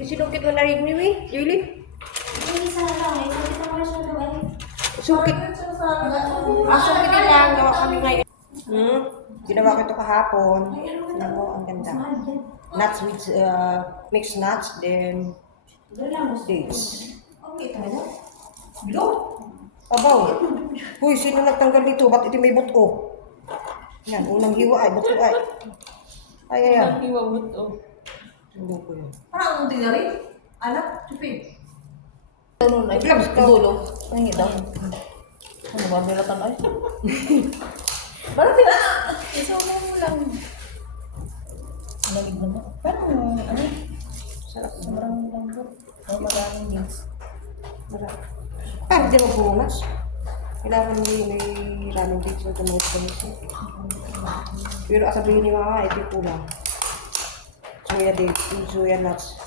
Sinukit mo na rin niyo eh, Julie? Hindi sana lang eh. Sabi ko naman siya doon. Sukit. Sukit din lang. Gawa kami ngayon. Ginawa ko ito kahapon. Alam mo, ang ganda. Nuts with, mixed nuts, then dates. Okay, talaga? Bilog? Abaw. Huy, sino nagtanggal dito? Ba't ito may buto? Yan, unang hiwa ay, buto ay. Ay, ayan. Ang hiwa buto. Hindi ko yun. Parang ang na rin. Anak, tupig. Ano na? Gloves ka. Dulo. Ang hita. Ano ba? Bilatan ay. Parang pila. Isama mo lang. Lamig naman. Parang ano? Sarap na. Sobrang lambot. Maraming mix. Sarap. Ah, hindi mo pumas. Kailangan mo yung may ramen dates na tumutulong. Pero sabihin ni mama, ito yung kulang. Soya dates, soya nuts.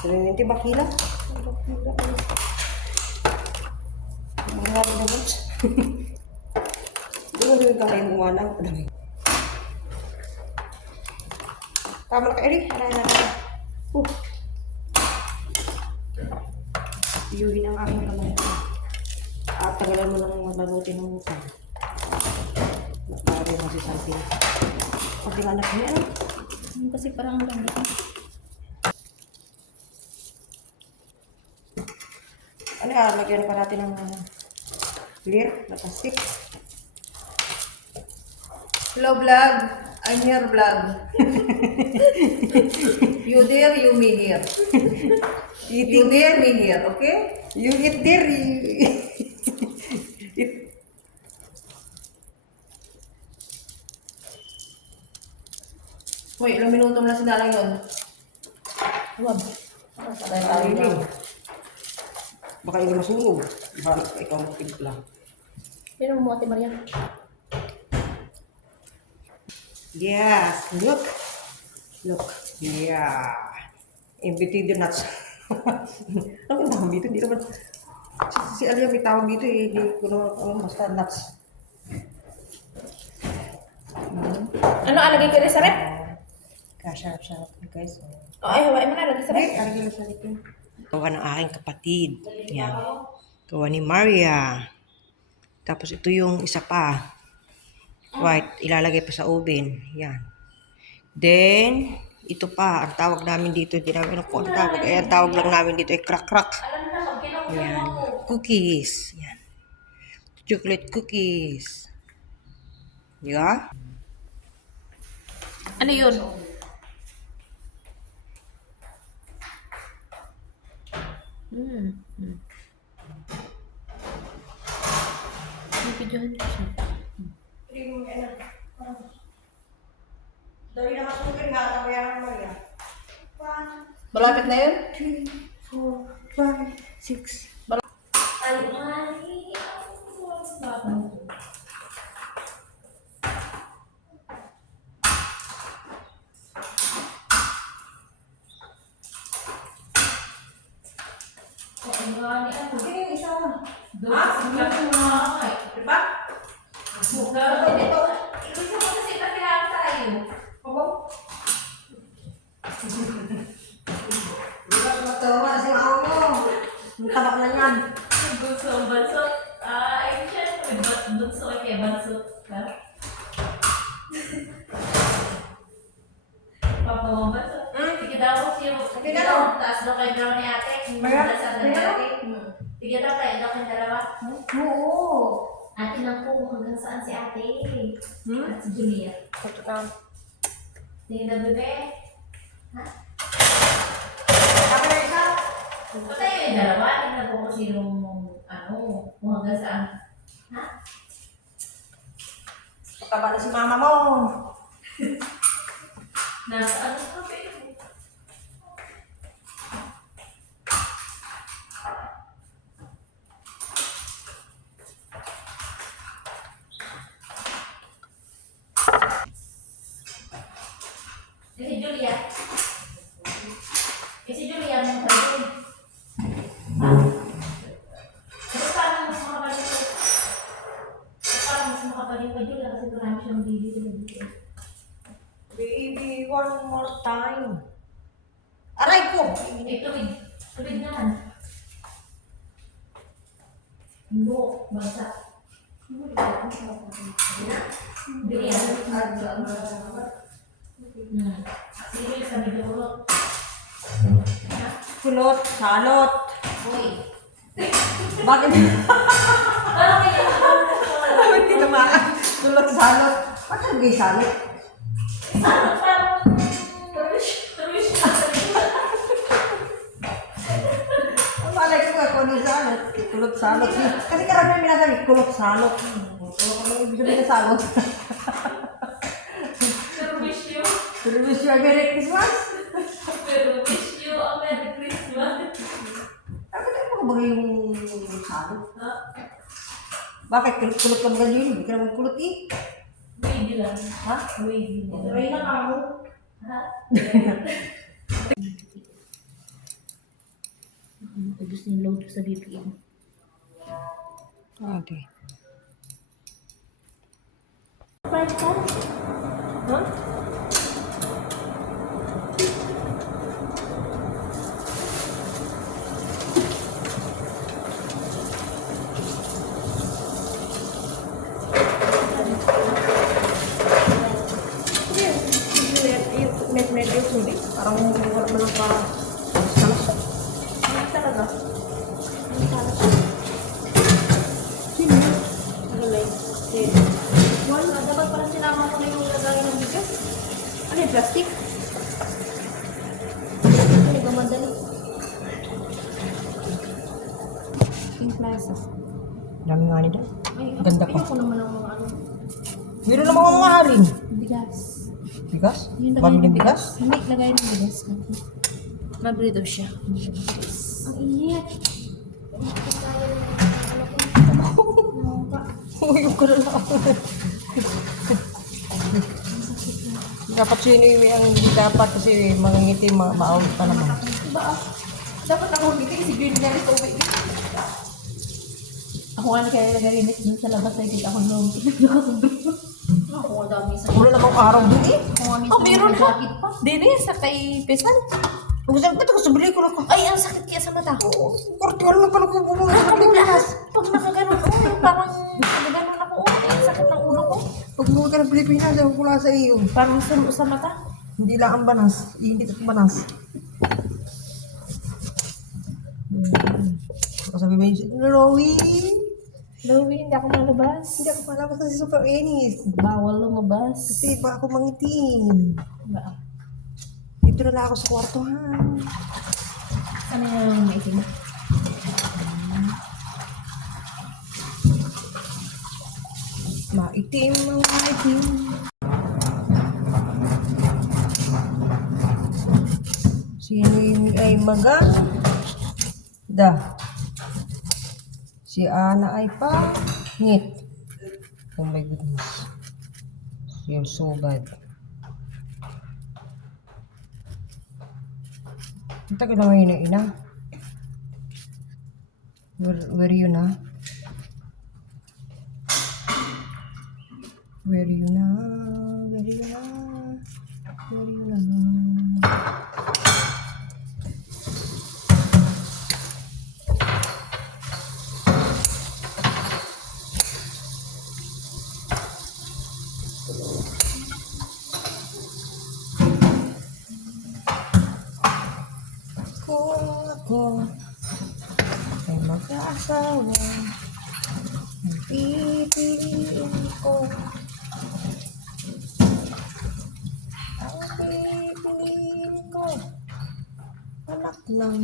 Pero hindi ba kila? Mga na nuts. Di ba yung kamay mo manang? Tama na ka, Eri. Iyuhin ang aking kamay. At tagalan mo lang mabalutin ng mukha. Para mo si Santi. Pati anak niya, ano? Kasi parang ang lambot. Ano yan? Lagyan pa natin ng clear na plastic. Hello vlog. I'm here vlog. You there, you me here. You there, me here, okay? You eat there. Wait, ilang minuto mo na sinala yun? Huwag. Patay tayo Ayun. na. Baka hindi masunog. Baka ikaw magtimpla. Sino mo Ate Maria? Yes. Look. Look. Yeah. Embutido nuts. Ano ang tawag dito? Hindi naman. Si Alia may tawag dito eh. Hindi ko naman basta nuts. Ano, alagay ka rin sa rep? Kasarap-sarap guys. O, ay, hawain mo na, alagay sa rep. Alagay na sa likod. Gawa ng aking kapatid. Yan. Gawa ni Maria. Tapos ito yung isa pa. White. Ilalagay pa sa oven. Yan. Then, ito pa. Ang tawag namin dito. Hindi namin alam kung ang tawag. Ang tawag lang namin dito ay crack-crack. Yan. Cookies. Yan. Chocolate cookies. Di ba? Ano yun? May videohan ko siya. Dali na masukin nga. Tawayan mo yan. Malapit na yun? 3, 4, 5, 6. Diba? Matawa na si mama mo. Ang taba na yan. Bansot. Ay, siya. Bansot. Kaya bansot. Papa mo bansot. Sige daw siya. Sige daw. Taas daw kayo daw ni ate. Maya, Sige daw kayo daw kayo dalawa. Oo. Ate lang po hanggang saan si ate. At si Julia. Sige daw bebe. Ha? Sabi na isa. Patay yung dalawa. Tingnan po kung sino kung hanggang saan. Ha? Mataba na si mama mo. Nasa ano sa kape? Si Julia. Si Julia mo pa rin. Paano mas makapalit? Paano mas makapalit pa Julia kasi marami siyang bibili dito. one more time. Aray ko! Tubig. Tubig naman. Buhok. Bagsak. Hindi yan. Sige, sabi dulo. Kulot, salot. Uy. Bakit? Parang may Bakit di tamaan? Kulot, salot. Bakit hindi salot? parang tulis. Ang malay ko nga kung ano yung salot. Kulot, salot. Kasi karamihan minasabi, kulot, salot. Kulot, ano ibig sabihin na salot? Pero wish you. Pero wish you a Merry Christmas. Pero wish you a Merry Christmas. Bakit ano ba yung salot? Ha? Bakit? Kulot ka mga yun? Hindi ka naman kulot eh. Wavy lang. Ha? Wavy lang. Try na ka mo. Ha? Tapos yung load sa BPM. Okay. Price ka? Ha? Medyo sulit. Parang wala mo lang para Ano talaga? Ano talaga? sino? Ano lang? Wala, dapat pala sinama ko na yung lagayan ng bigas. Ano yung plastic? Ano ba madali? Pink plaza. Dami nga nila. Ay, Ganda pa. ayoko naman ng mga ano. Meron naman akong mahalin. Bigas. Bigas? Yung lagayan Mabiling ng bigas? Hindi, lagayan ng bigas. Mabili daw siya. Ang init. Uyog ko na lang ako. Dapat sino yung ang hindi dapat kasi mga ngiti, maawit pa naman. Diba? Dapat ako hindi kasi green na rin uwi. Ako nga kaya nagarinis dun sa labas ay kita ako nung pinagkakasundot. Ako nga dami sa... Wala namang araw din eh. Ako nga minsan Oh, meron may ka. jacket pa. Dili, sa kay Pesan. Kung saan ba ito? Sabili ko lang. Ay, ang sakit kaya sa mata. Kortual na pala ko bumuli sa Pag Pilipinas. nakaganon, oh, parang nagaganon ako, oh, ang sakit ng ulo ko. Pag bumuli ka ng Pilipinas, ewan ko lang sa iyo. Parang sulo sa mata. Hindi lang ang banas. Hindi at banas. Sabi ba yung Lowy? Louie, hindi ako malabas. Hindi ako palabas kasi super inis. Bawal lumabas. Kasi ba ako mangitim. Ba? Dito na lang ako sa kwartohan. Ano yung maitim? Maitim ang maitim. Sino yung ay maganda? Si Ana ay pangit. Oh my goodness. You're so bad. Ang tagal naman yun na ina. Where you na? Where you na? Where you na? Where you na? Kung ako ay mag-aasawa, ang pipiliin ko, ang pipiliin ko, anak ng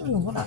ano, wala.